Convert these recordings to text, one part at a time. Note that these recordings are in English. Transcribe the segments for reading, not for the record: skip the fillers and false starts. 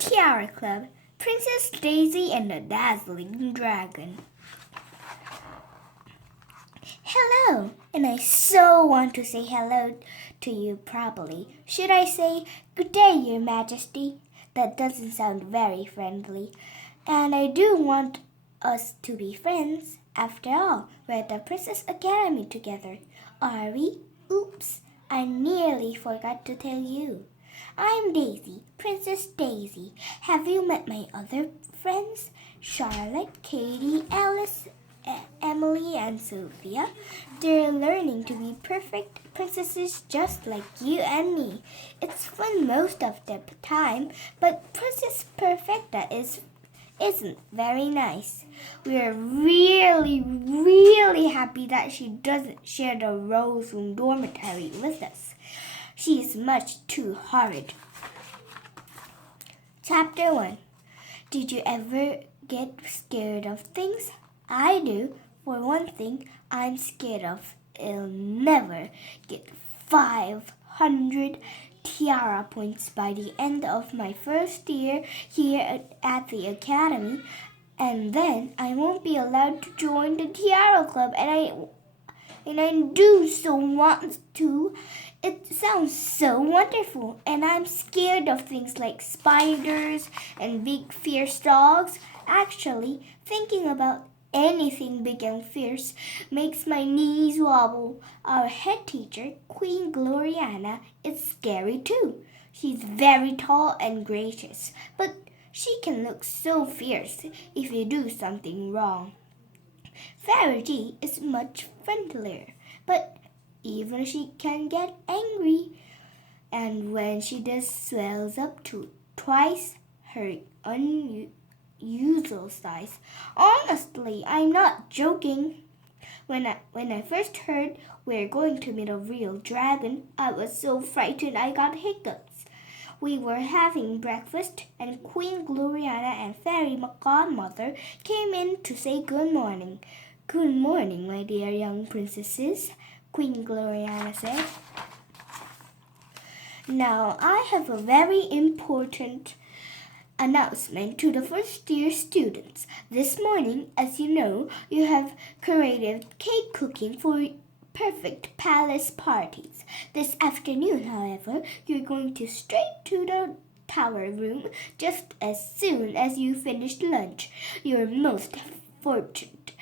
Tiara Club, Princess Daisy and the Dazzling Dragon. Hello, and I so want to say hello to you properly. Should I say, "Good day, Your Majesty"? That doesn't sound very friendly. And I do want us to be friends. After all, we're at the Princess Academy together. Are we? Oops, I nearly forgot to tell you. I'm Daisy, Princess Daisy. Have you met my other friends? Charlotte, Katie, Alice, Emily, and Sophia. They're learning to be perfect princesses just like you and me. It's fun most of the time, but Princess Perfecta isn't very nice. We're really happy that she doesn't share the Rose Room dormitory with us. She is much too horrid. Chapter 1. Did you ever get scared of things? I do. For one thing, I'm scared of I'll never get 500 Tiara points by the end of my first year here at the academy, and then I won't be allowed to join the Tiara Club, and I do so want to. It sounds so wonderful, and I'm scared of things like spiders and big fierce dogs. Actually, thinking about anything big and fierce makes my knees wobble. Our head teacher, Queen Gloriana, is scary too. She's very tall and gracious, but she can look so fierce if you do something wrong. Fairy is much friendlier, but even she can get angry, and when she does, swells up to twice her unusual size. Honestly, I'm not joking. When I first heard we're going to meet a real dragon, I was so frightened I got hiccups. We were having breakfast, and Queen Gloriana and Fairy Godmother came in to say good morning. Good morning, my dear young princesses, Queen Gloriana said. Now, I have a very important announcement to the first-year students. This morning, as you know, you have created cake cooking for perfect palace parties. This afternoon, however, you're going to straight to the tower room just as soon as you finish lunch. You're most fortunate.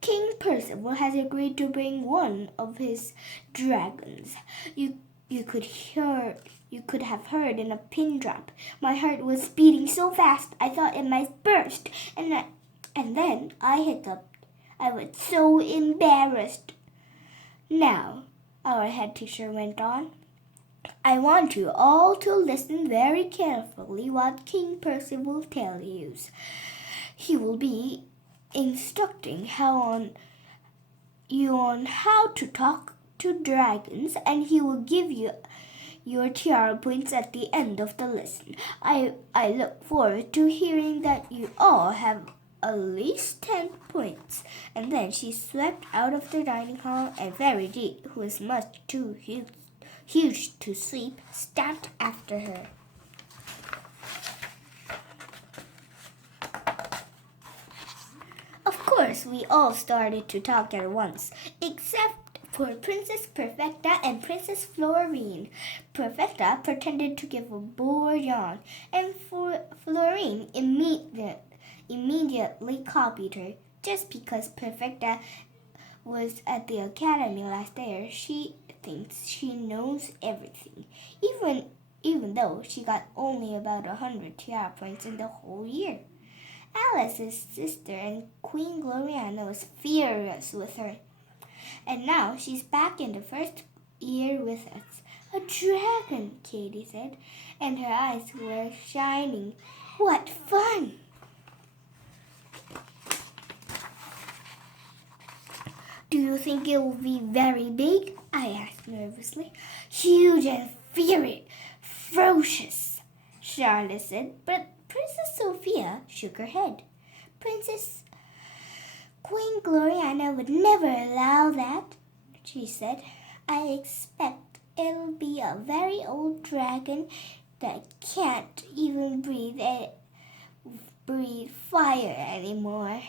King Percival has agreed to bring one of his dragons. You could have heard in a pin drop. My heart was beating so fast I thought it might burst, and then I hiccuped. I was so embarrassed. Now, our head teacher went on, I want you all to listen very carefully what King Percival tells you. He will be instructing you on how to talk to dragons, and he will give you your tiara points at the end of the lesson. I look forward to hearing that you all have at least 10 points. And then she swept out of the dining hall, and Fairy D, who was much too huge to sleep, stamped after her. Of course, we all started to talk at once, except for Princess Perfecta and Princess Florine. Perfecta pretended to give a bored yawn, and Florine immediately copied her. Just because Perfecta was at the academy last year, she thinks she knows everything, even though she got only about 100 tiara points in the whole year. Alice's sister and Queen Gloriana was furious with her. And now she's back in the first year with us. A dragon, Katie said, and her eyes were shining. What fun! Do you think it will be very big? I asked nervously. Huge and ferocious, Charlotte said, but Princess Sophia shook her head. Queen Gloriana would never allow that, she said. I expect it'll be a very old dragon I can't even breathe fire anymore.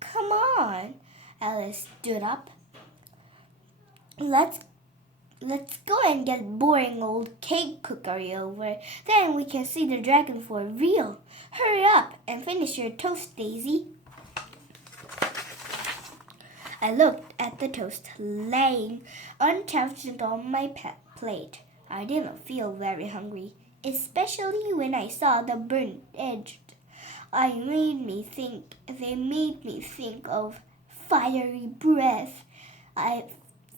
Come on. Alice stood up. Let's go and get boring old cake cookery over. Then we can see the dragon for real. Hurry up and finish your toast, Daisy. I looked at the toast laying untouched on my plate. I didn't feel very hungry, especially when I saw the burnt edge. They made me think of fiery breath. I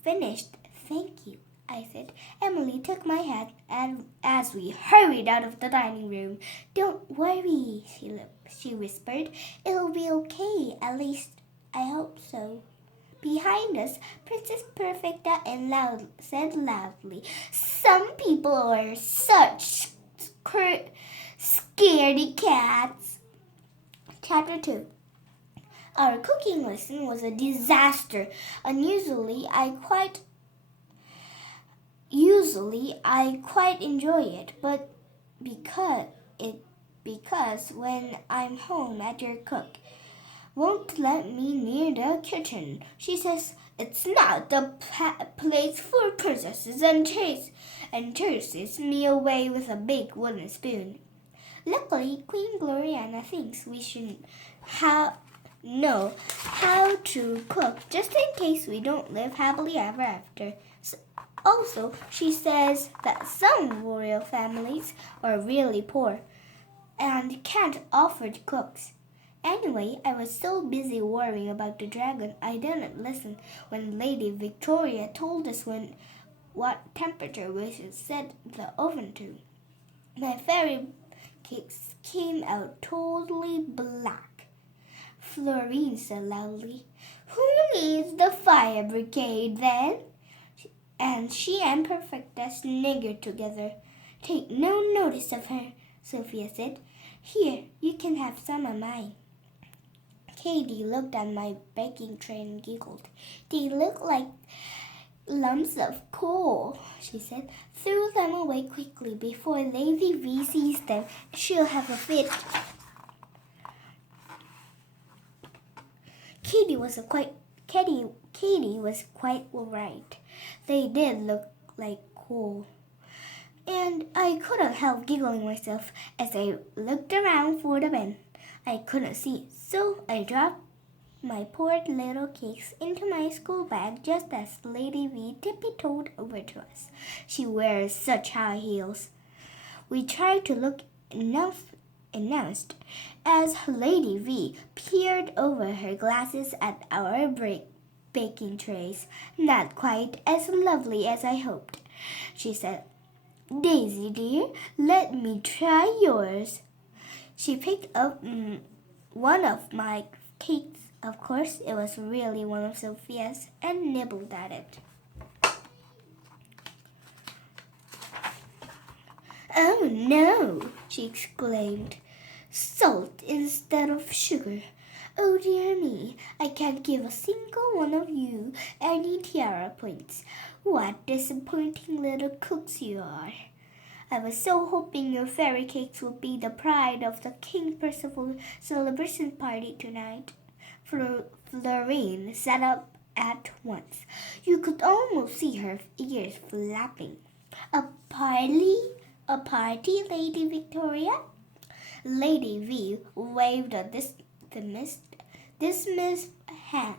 finished. Thank you, I said. Emily took my hand and as we hurried out of the dining room. Don't worry, she whispered. It'll be okay, at least I hope so. Behind us, Princess Perfecta said loudly, Some people are such scaredy cats. Chapter 2. Our cooking lesson was a disaster. Usually, I quite enjoy it, but because when I'm home at your cook won't let me near the kitchen. She says it's not the place for princesses and chases me away with a big wooden spoon. Luckily, Queen Gloriana thinks we should know how to cook just in case we don't live happily ever after. Also, she says that some royal families are really poor and can't afford cooks. Anyway, I was so busy worrying about the dragon, I didn't listen when Lady Victoria told us what temperature we should set the oven to. My fairy cakes came out totally black. Florine said loudly, Who needs the fire brigade then? And she and Perfecta sniggered together. Take no notice of her, Sophia said. Here, you can have some of mine. Katie looked at my baking tray and giggled. They look like lumps of coal, she said. Throw them away quickly before Lady V sees them. She'll have a fit. Katie was quite right. They did look like coal. And I couldn't help giggling myself as I looked around for the bin. I couldn't see, so I dropped my poor little cakes into my school bag just as Lady V tiptoed over to us. She wears such high heels. We tried to look announced as Lady V peered over her glasses at our baking trays. Not quite as lovely as I hoped, she said. Daisy dear, let me try yours. She picked up one of my cakes. Of course, it was really one of Sophia's and nibbled at it. Oh no, she exclaimed. Salt instead of sugar. Oh dear me, I can't give a single one of you any Tiara points. What disappointing little cooks you are. I was so hoping your fairy cakes would be the pride of the King Percival celebration party tonight. Florine sat up at once. You could almost see her ears flapping. A party? A party, Lady Victoria? Lady V waved a dismissed hand.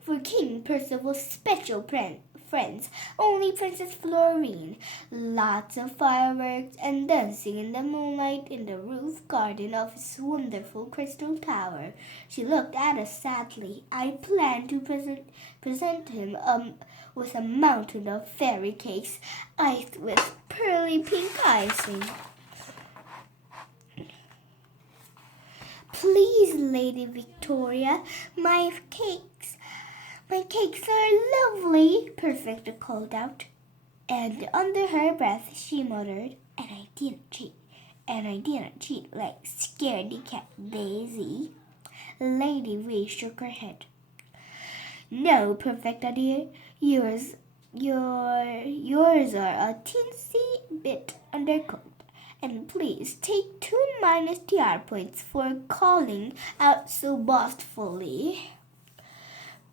For King Percival's special friends, only Princess Florine. Lots of fireworks and dancing in the moonlight in the roof garden of his wonderful crystal tower. She looked at us sadly. I planned to present him with a mountain of fairy cakes, iced with pearly pink icing. Please, Lady Victoria, my cakes are lovely, Perfecta called out. And under her breath she muttered, and I didn't cheat like scaredy cat Daisy. Lady V shook her head. No, Perfecta dear, yours are a teensy bit undercooked, And please take 2 minus Tiara points for calling out so boastfully.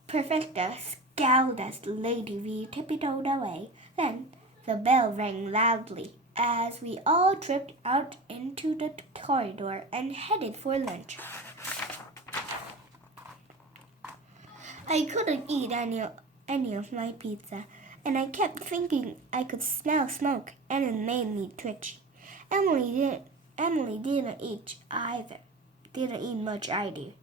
Perfecta scowled as the Lady V tiptoed away. Then the bell rang loudly as we all tripped out into the corridor and headed for lunch. I couldn't eat any of my pizza, and I kept thinking I could smell smoke, and it made me twitchy. Emily didn't eat either. Didn't eat much either.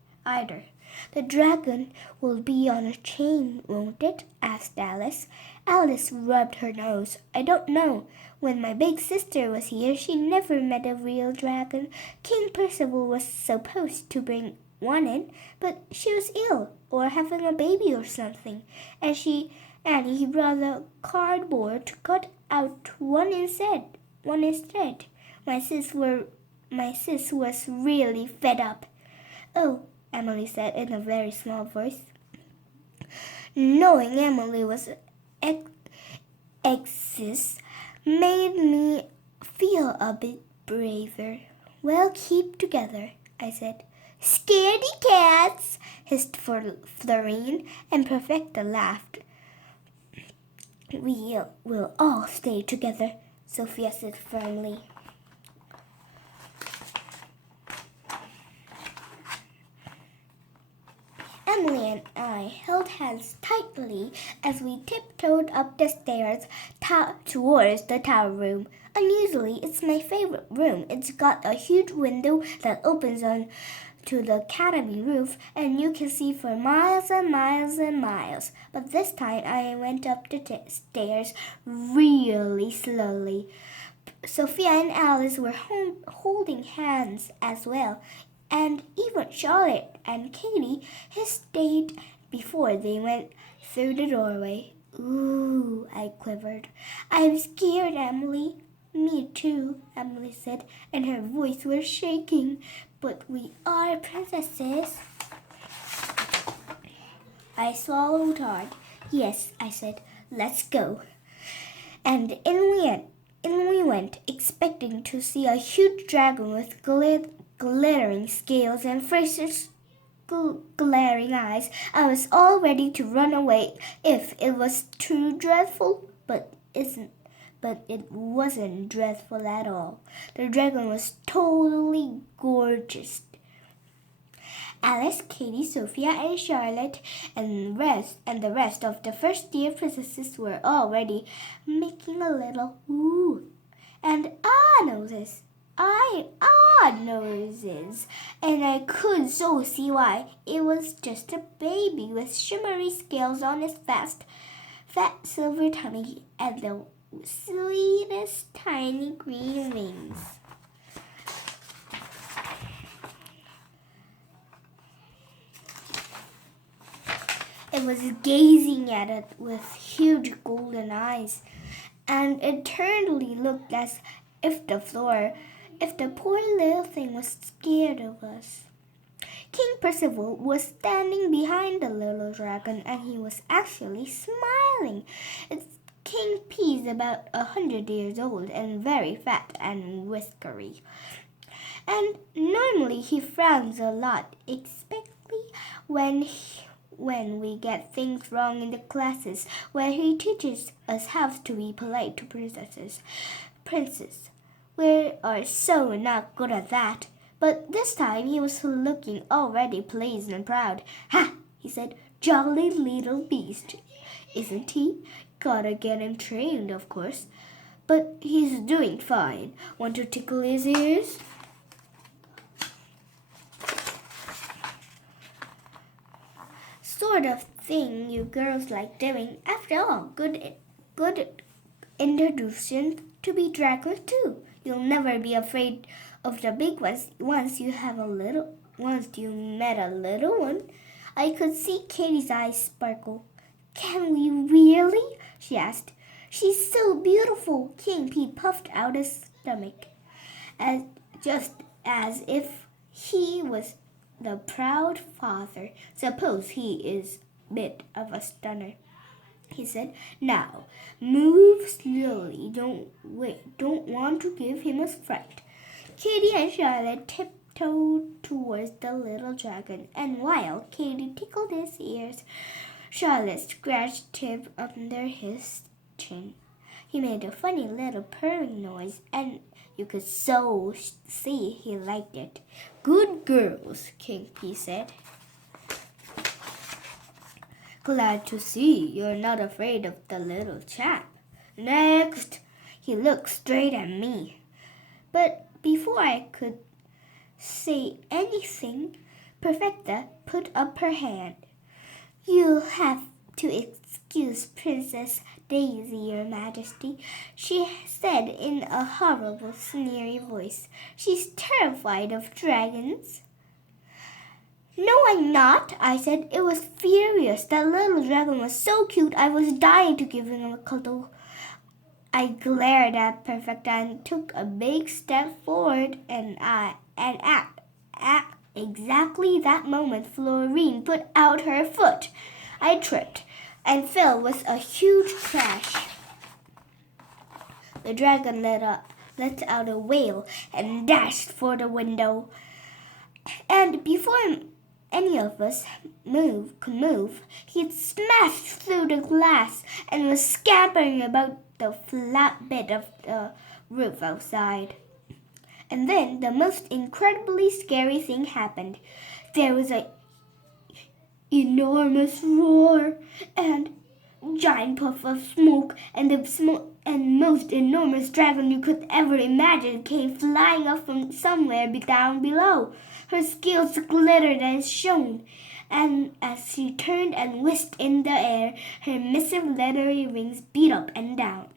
The dragon will be on a chain, won't it? Asked Alice. Alice rubbed her nose. I don't know. When my big sister was here, she never met a real dragon. King Percival was supposed to bring one in, but she was ill or having a baby or something, and he brought a cardboard to cut out one instead. My sis was really fed up. Oh, Emily said in a very small voice. Knowing Emily was exes made me feel a bit braver. Well, keep together, I said. Scaredy cats, hissed Florine, and Perfecta laughed. We'll all stay together, Sophia said firmly. Emily and I held hands tightly as we tiptoed up the stairs towards the tower room. Unusually, it's my favorite room. It's got a huge window that opens on to the academy roof, and you can see for miles and miles and miles. But this time I went up the stairs really slowly. Sophia and Alice were holding hands as well, and even Charlotte and Katie hesitated before they went through the doorway. Ooh, I quivered. I'm scared, Emily. Me too, Emily said, and her voice was shaking. But we are princesses. I swallowed hard. Yes, I said, let's go. And in we went, expecting to see a huge dragon with glittering scales and fierce glaring eyes. I was all ready to run away if it was too dreadful, but it wasn't dreadful at all. The dragon was totally gorgeous. Alice, Katie, Sophia, and Charlotte, and the rest of the first-year princesses were already making a little ooh and ah noises. Noises, and I could so see why. It was just a baby with shimmery scales on its fat silver tummy and the sweetest tiny green wings. It was gazing at it with huge golden eyes, and it eternally looked as if the poor little thing was scared of us. King Percival was standing behind the little dragon, and he was actually smiling. It's King P is about 100 years old and very fat and whiskery. And normally he frowns a lot, especially when we get things wrong in the classes where he teaches us how to be polite to princesses. We are so not good at that. But this time he was looking already pleased and proud. Ha! He said, jolly little beast, isn't he? Gotta get him trained, of course. But he's doing fine. Want to tickle his ears? Sort of thing you girls like doing. After all, good introduction to be dragons too. You'll never be afraid of the big ones once you met a little one. I could see Katie's eyes sparkle. Can we really? She asked. She's so beautiful. King P puffed out his stomach, just as if he was the proud father. Suppose he is a bit of a stunner. he said. Now, move slowly. Don't want to give him a fright. Katy and Charlotte tiptoed towards the little dragon, and while Katy tickled his ears, Charlotte scratched Tip under his chin. He made a funny little purring noise, and you could so see he liked it. Good girls, King P said. Glad to see you're not afraid of the little chap. Next, he looked straight at me. But before I could say anything, Perfecta put up her hand. You'll have to excuse Princess Daisy, Your Majesty, she said in a horrible, sneery voice. She's terrified of dragons. No, I'm not, I said. It was furious. That little dragon was so cute, I was dying to give him a cuddle. I glared at Perfecta and took a big step forward, and at exactly that moment, Florine put out her foot. I tripped and fell with a huge crash. The dragon let out a wail and dashed for the window. And before any of us could move, he smashed through the glass and was scampering about the flat bit of the roof outside. And then the most incredibly scary thing happened. There was an enormous roar and giant puff of smoke, and the most enormous dragon you could ever imagine came flying up from somewhere down below. Her scales glittered and shone, and as she turned and whisked in the air, her massive leathery wings beat up and down,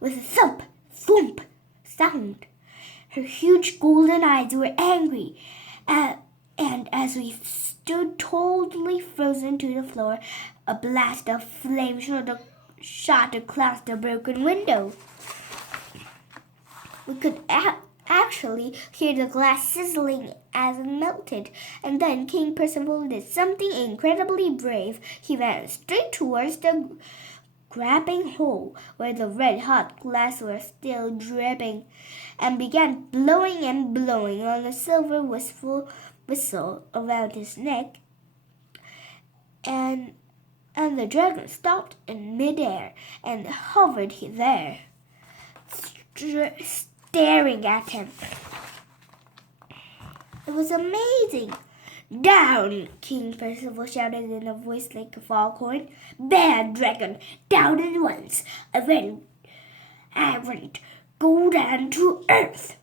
with a thump, thump sound. Her huge golden eyes were angry, and as we stood totally frozen to the floor, a blast of flame shot across the broken window. We could actually hear the glass sizzling as it melted, and then King Percival did something incredibly brave. He ran straight towards the gaping hole where the red-hot glass was still dripping, and began blowing on the silver whistle around his neck, and the dragon stopped in midair and hovered there, staring at him. It was amazing. Down! King Percival shouted in a voice like a foghorn. Bad dragon, down at once. I went, go down to earth.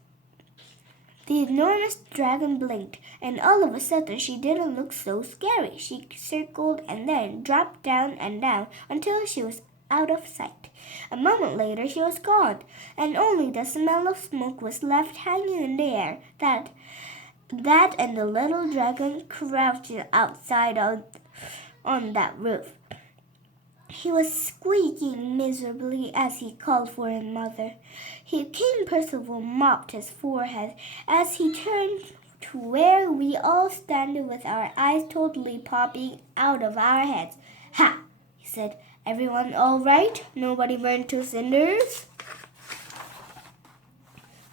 The enormous dragon blinked, and all of a sudden she didn't look so scary. She circled and then dropped down and down until she was out of sight. A moment later she was gone, and only the smell of smoke was left hanging in the air. That and the little dragon crouching outside on that roof. He was squeaking miserably as he called for his mother. King Percival mopped his forehead as he turned to where we all stood with our eyes totally popping out of our heads. Ha! He said. Everyone all right? Nobody burned to cinders?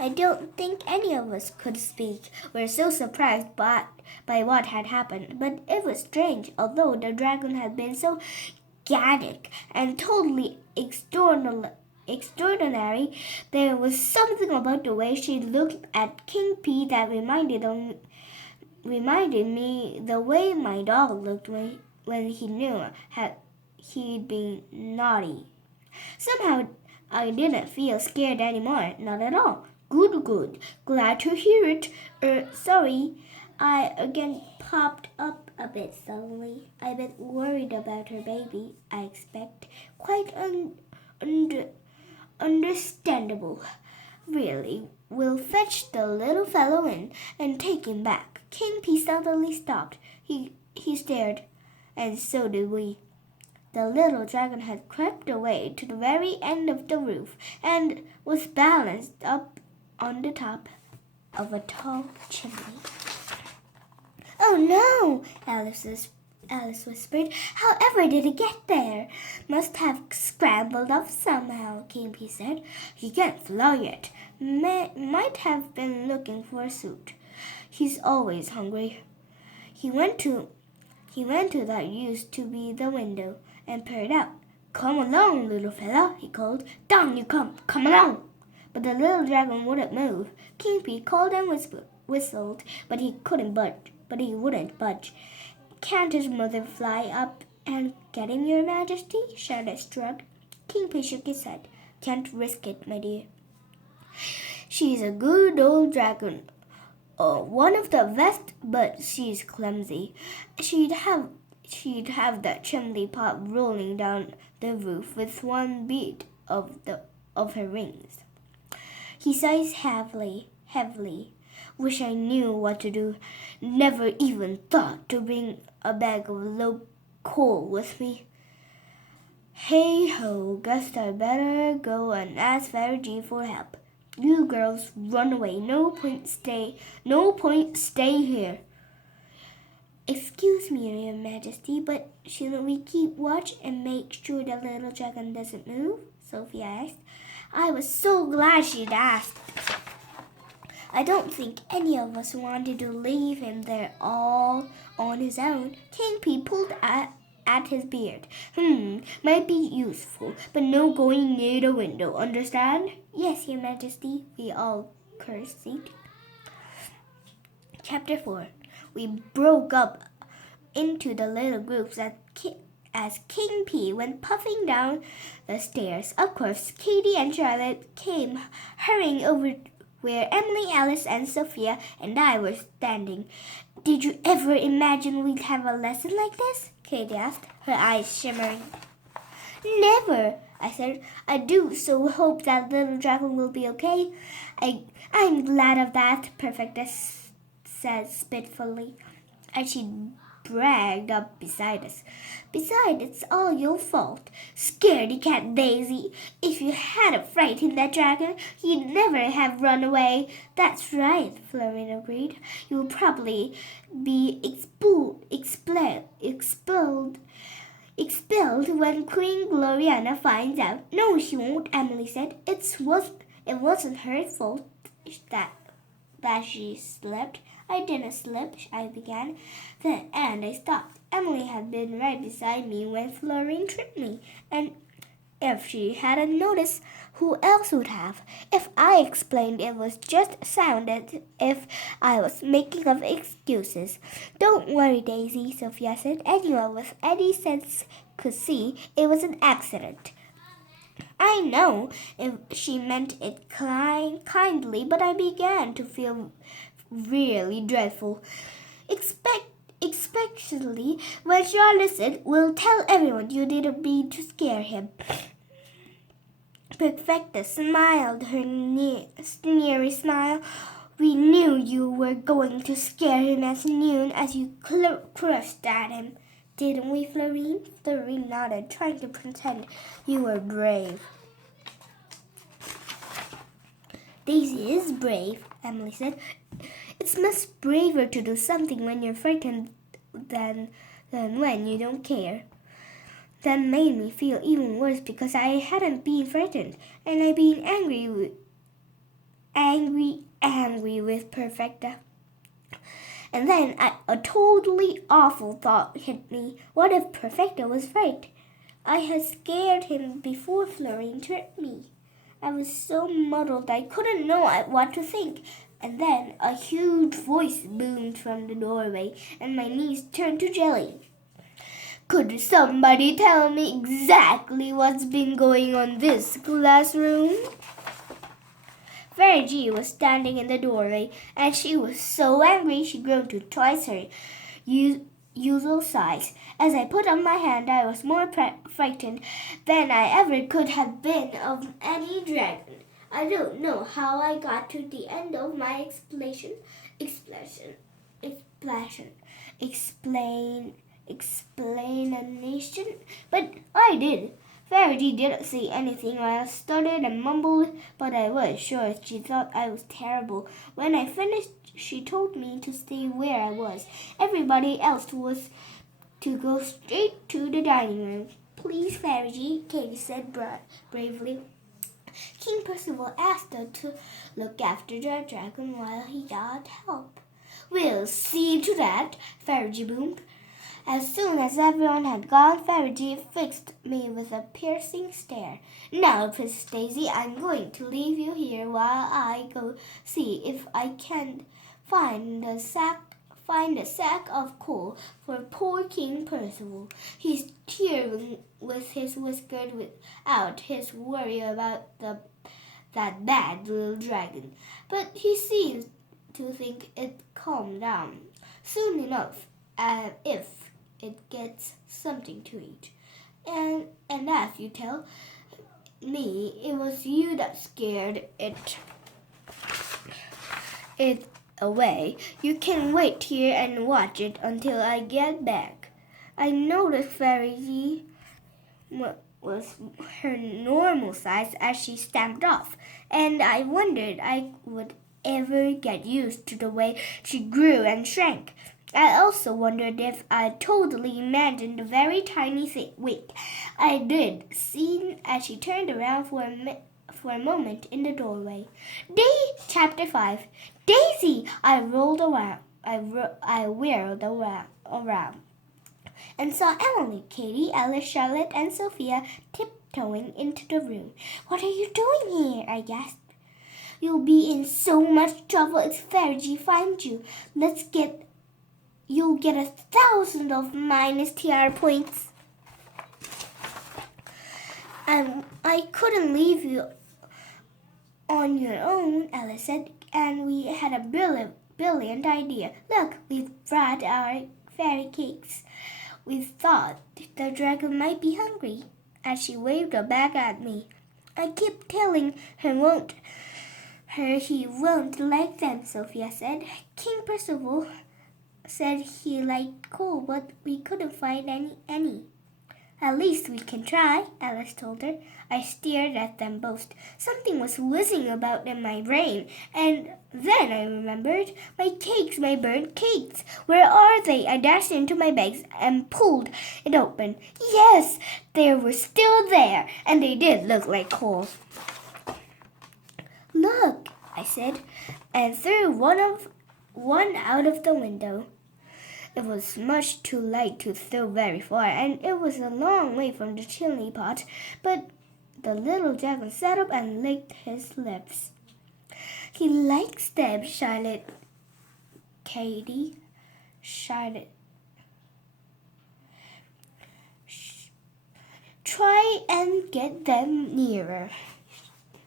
I don't think any of us could speak. We were so surprised by what had happened. But it was strange. Although the dragon had been so gigantic and totally extraordinary, there was something about the way she looked at King P that reminded me the way my dog looked when he knew he'd been naughty. Somehow I didn't feel scared anymore, not at all. Good. Glad to hear it. Sorry, I again popped up a bit suddenly. I bit worried about her baby, I expect. Quite understandable. Really, we'll fetch the little fellow in and take him back. King P suddenly stopped. He stared, and so did we. The little dragon had crept away to the very end of the roof and was balanced up on the top of a tall chimney. Oh no! Alice's Alice whispered. However did it get there? Must have scrambled up somehow, Kimpy said. He can't fly yet. Might have been looking for a suit. He's always hungry. He went to that used to be the window and peered out. Come along, little fella, he called. Down you come along. But the little dragon wouldn't move. Kimpy called and whistled, but he wouldn't budge. Can't his mother fly up and get him, your majesty? Charlotte shrugged. Kimpy shook his head. Can't risk it, my dear. She's a good old dragon. One of the best, but she's clumsy. She'd have that chimney pot rolling down the roof with one beat of her wings. He sighs heavily. Wish I knew what to do. Never even thought to bring a bag of low coal with me. Hey ho, guess I better go and ask Fairy G for help. You girls run away. No point stay here. Excuse me, your majesty, but shouldn't we keep watch and make sure the little dragon doesn't move? Sophia asked. I was so glad she'd asked. I don't think any of us wanted to leave him there all on his own. Kimpy pulled at his beard. Might be useful, but no going near the window, understand? Yes, your majesty, we all curtsied. Chapter 4. We broke up into the little groups as Kimpy went puffing down the stairs. Of course, Katie and Charlotte came hurrying over where Emily, Alice, and Sophia and I were standing. Did you ever imagine we'd have a lesson like this? Katie asked, her eyes shimmering. Never, I said. I do so hope that little dragon will be okay. I'm glad of that, Perfecta said spitefully, and she bragged up beside us. Besides, it's all your fault. Scaredy cat Daisy. If you hadn't frightened that dragon, he'd never have run away. That's right, Florine agreed. You'll probably be expelled when Queen Gloriana finds out. No, she won't, Emily said. It wasn't her fault that she slipped. I didn't slip, I began. And I stopped. Emily had been right beside me when Florine tripped me. And if she hadn't noticed, who else would have? If I explained, it was just sounded if I was making up excuses. Don't worry, Daisy, Sophia said. Anyone with any sense could see it was an accident. I know if she meant it kindly, but I began to feel really dreadful, especially when Charlotte said, "We'll tell everyone you didn't mean to scare him." Perfecta smiled her sneery smile. We knew you were going to scare him as soon as you crushed at him. Didn't we, Florine? Florine nodded, trying to pretend you were brave. Daisy is brave, Emily said. It's much braver to do something when you're frightened than when you don't care. That made me feel even worse because I hadn't been frightened, and I'd been angry with Perfecta. And then a totally awful thought hit me. What if Perfecta was right? I had scared him before Florine tripped me. I was so muddled I couldn't know what to think. And then a huge voice boomed from the doorway, and my knees turned to jelly. Could somebody tell me exactly what's been going on in this classroom? Fairy G was standing in the doorway, and she was so angry she grew to twice her usual size. As I put on my hand, I was more frightened than I ever could have been of any dragon. I don't know how I got to the end of my explanation, but I did. Fairy G didn't say anything. I stuttered and mumbled, but I was sure she thought I was terrible. When I finished, she told me to stay where I was. Everybody else was to go straight to the dining room. Please, Fairy, Katie said bravely. King Percival asked her to look after the dragon while he got help. We'll see to that, Fairy boomed. As soon as everyone had gone, Fairy fixed me with a piercing stare. Now, Princess Daisy, I'm going to leave you here while I go see if I can find a sack of coal for poor King Percival. He's tearing with his whiskers without his worry about that bad little dragon. But he seems to think it calmed down soon enough, if it gets something to eat. And as you tell me, it was you that scared it away. You can wait here and watch it until I get back. I noticed Fairy was her normal size as she stamped off, and I wondered I would ever get used to the way she grew and shrank. I also wondered if I totally imagined the very tiny wig I did, seen as she turned around for a moment in the doorway. Chapter 5. Daisy! I whirled around and saw Emily, Katie, Alice, Charlotte, and Sophia tiptoeing into the room. What are you doing here? I gasped. You'll be in so much trouble if Fairy finds you. You'll get 1,000 of minus Tiara points. I couldn't leave you on your own, Alice said, and we had a brilliant idea. Look, we've brought our fairy cakes. We thought the dragon might be hungry, as she waved a bag at me. I keep telling her he won't like them, Sophia said. King Percival said he liked coal, but we couldn't find any. At least we can try, Alice told her. I stared at them both. Something was whizzing about in my brain, and then I remembered my cakes, my burnt cakes. Where are they? I dashed into my bags and pulled it open. Yes, they were still there, and they did look like coal. Look, I said, and threw one out of the window. It was much too light to throw very far, and it was a long way from the chimney pot, but the little dragon sat up and licked his lips. He likes them, Katie. Try and get them nearer,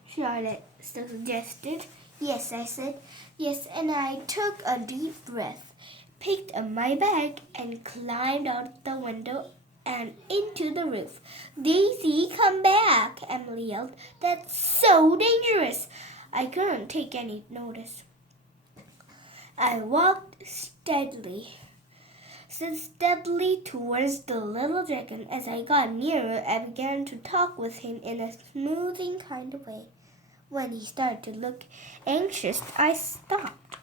Charlotte suggested. Yes, I said. Yes, and I took a deep breath, picked up my bag, and climbed out the window and into the roof. Daisy, come back, Emily yelled. That's so dangerous. I couldn't take any notice. I walked steadily towards the little dragon. As I got nearer, I began to talk with him in a smoothing kind of way. When he started to look anxious, I stopped.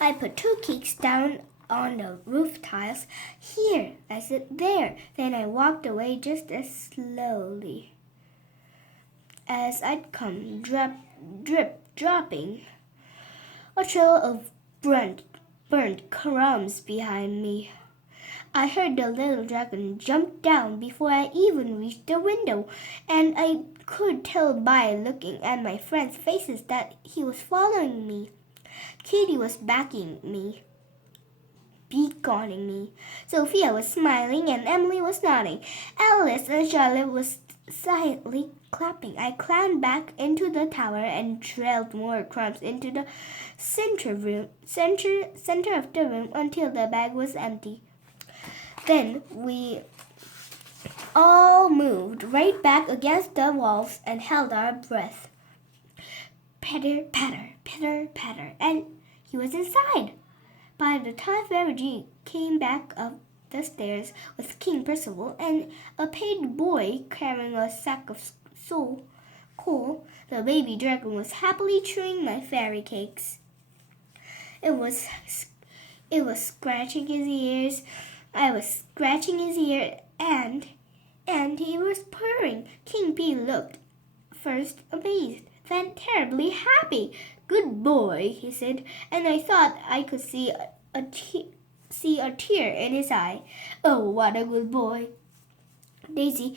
I put 2 cakes down on the roof tiles. Here, I said, there. Then I walked away just as slowly as I'd come, dropping a trail of burnt crumbs behind me. I heard the little dragon jump down before I even reached the window, and I could tell by looking at my friends' faces that he was following me. Katie was backing me, beckoning me. Sophia was smiling and Emily was nodding. Alice and Charlotte was silently clapping. I climbed back into the tower and trailed more crumbs into the center of the room until the bag was empty. Then we all moved right back against the walls and held our breath. Patter, patter, patter, patter, and he was inside. By the time Fairy came back up the stairs with King Percival and a paid boy carrying a sack of coal, the baby dragon was happily chewing my fairy cakes. It was scratching his ears. I was scratching his ear, and he was purring. King Bee looked first amazed, then terribly happy. "Good boy," he said, and I thought I could see a tear in his eye. "Oh, what a good boy!" Daisy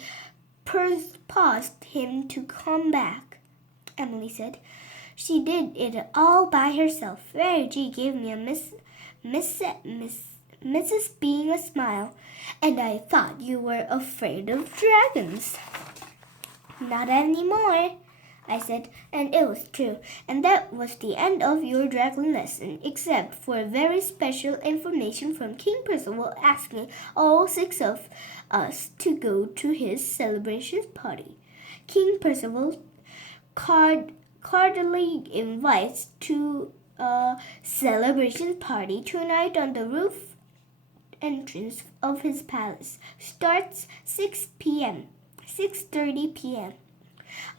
paused him to come back. Emily said, "She did it all by herself. Fairy G gave me a Mrs. Being a smile, and I thought you were afraid of dragons." "Not anymore," I said, and it was true. And that was the end of your dragon lesson, except for very special information from King Percival asking all 6 of us to go to his celebration party. King Percival cordially invites to a celebration party tonight on the roof entrance of his palace. Starts 6:30 p.m.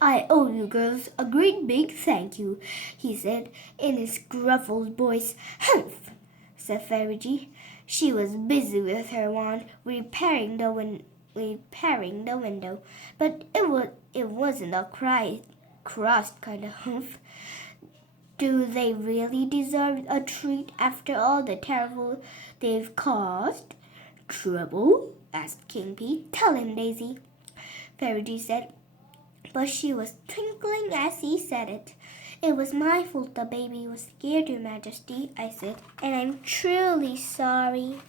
"I owe you girls a great big thank you," he said in his gruffled voice. "Humph," said Fairy G. She was busy with her wand repairing the window, but it wasn't a cross kind of humph. "Do they really deserve a treat after all the trouble they've caused?" "Trouble?" asked King P. "Tell him, Daisy," Fairy G said, but she was twinkling as he said it. "It was my fault the baby was scared, Your Majesty," I said, "and I'm truly sorry."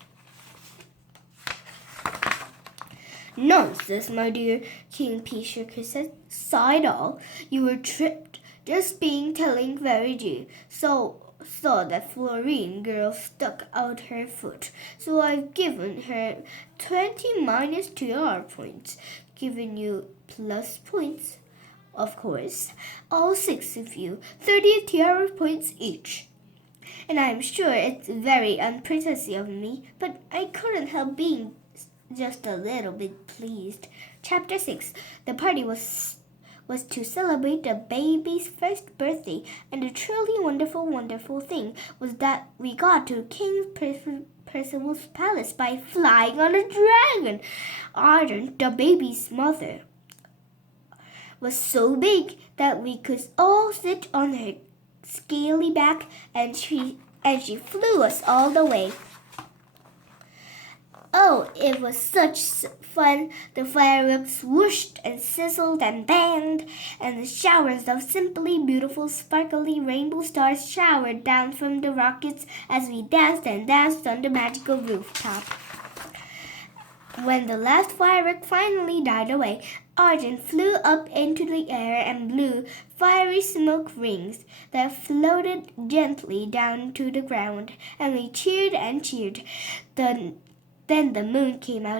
"Nonsense, my dear," King P shook his head. "Sighed all. You were tripped. Just being telling Fairy G. Saw that Florine girl stuck out her foot. So I've given her 20 minus Tiara points. Given you plus points, of course. All 6 of you, 30 Tiara points each. And I'm sure it's very unprincessy of me, but I couldn't help being just a little bit pleased." Chapter 6. The party was to celebrate the baby's first birthday, and the truly wonderful thing was that we got to King Percival's palace by flying on a dragon. Ardent, the baby's mother, was so big that we could all sit on her scaly back, and she flew us all the way. Oh, it was such fun. The fireworks whooshed and sizzled and banged, and the showers of simply beautiful, sparkly rainbow stars showered down from the rockets as we danced and danced on the magical rooftop. When the last firework finally died away, Argent flew up into the air and blew fiery smoke rings that floated gently down to the ground, and we cheered and cheered. Then the moon came out